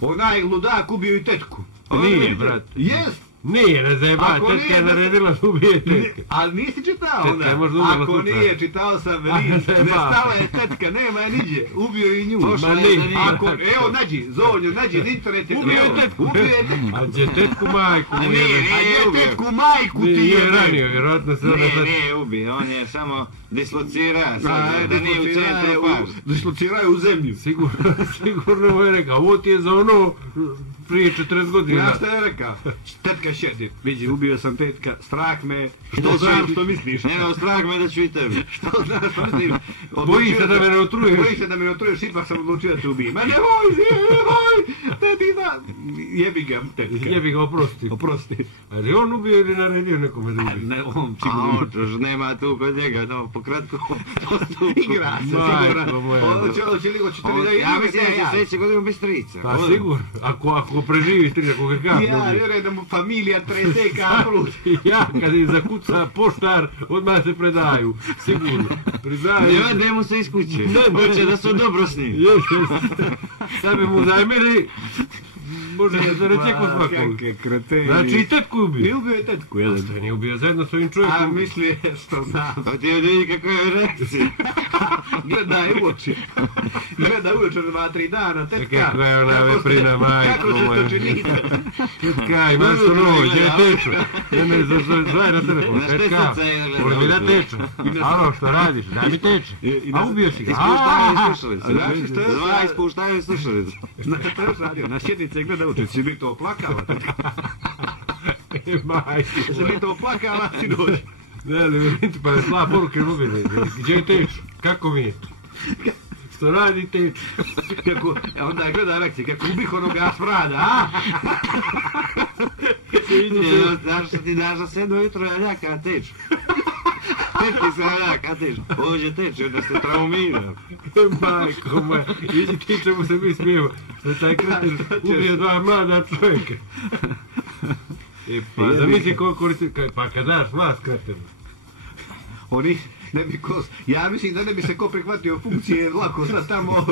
Onaj ludak ubio i tetku. Nije, brat. Jest. Nije, ne zajebaj, tetka je naredila da ubije tetke. Ali nisi čitao onda? Ako nije, čitao sam list. Ne stala je tetka, nema je niđe. Ubio je i nju. Evo, nađi, Zovnju, nađi, na internetu. Ubio je tetku. A gdje tetku majku mu je? Nije tetku majku ti je. Nije ranio, vjerojatno se ona sad... Nije ubio, on je samo dislocira, da nije u centru pažnje. Dislociraju u zemlju. Sigurno mu je rekao, ovo ti je za ono prije 40 godina. Ja šta je rekao? Tetka šedi. Vidi, ubio sam tetka, strah me, što znam što misliš. Ne, strah me da ću i tebi. Što znam što mislim. Boji se da me ne otruješ. Boji se da me ne otruješ, ipak sam odlučio da te ubijem. Ma nemoj, tetina. Jebi ga, tetka. Jebi ga, oprosti. Ali on ubio ili naredio nekome da ubije? Ne, on sigurno. A, nema tu kod njega, no, pokratko postupku. Igra se, sigurno. Ja mislim da će sljedeće godine biti strica. Pa sigurno, ako preživi strica, ako ga kap ja, vjerujem da mu familija trese kaplu. Ja, kad im zakuca poštar, odmah se predaju, sigurno. Ne mu se iz kuće, hoće da su dobro s njim. Sad bi mu zajmili, može da se reće ko svakog. Znači i tetku ubio. Nije ubio tetku, jedan. Što je nije ubio zajedno s ovim čovjekom? A misli što znam. To ti je vidi kako je reakcija. Gledaj u oči. Gledaj u oči 2-3 dana, tetka. Kako je ona veprina, majko moja. Kako se to čini? Tetka, imaš to novo, gdje je teču? Ne, zvaj na telefon. Tetka, voli mi da teču. Alo, što radiš? Daj mi teče. A ubio si ga. Ispuštaju slušalicu. Znači, to još radio. Na sjednice gleda u oči. Si mi to oplakala, tetka. Majko. Si mi to oplakala, si dođe. Ne, ali vidite, pa je sla poruke ubili. Gdje je teču? Kako mi je? Što radi teču? Onda je gleda reakcije, kako ubih onoga smrada, a? Znaš što ti daš za 7 jutro jaljaka na teču. Tetki se jaljaka na teču. Ovdje teče, onda ste traumirali. Majko moja, vidi ti čemu se mi smijemo. Što taj kreten ubije 2 mlada čovjeka. Pa zamisli koliko koristi, pa kad daš vlast kretenu. Oni ne bi ko... Ja mislim da ne bi se ko prihvatio funkcije lako sad tamo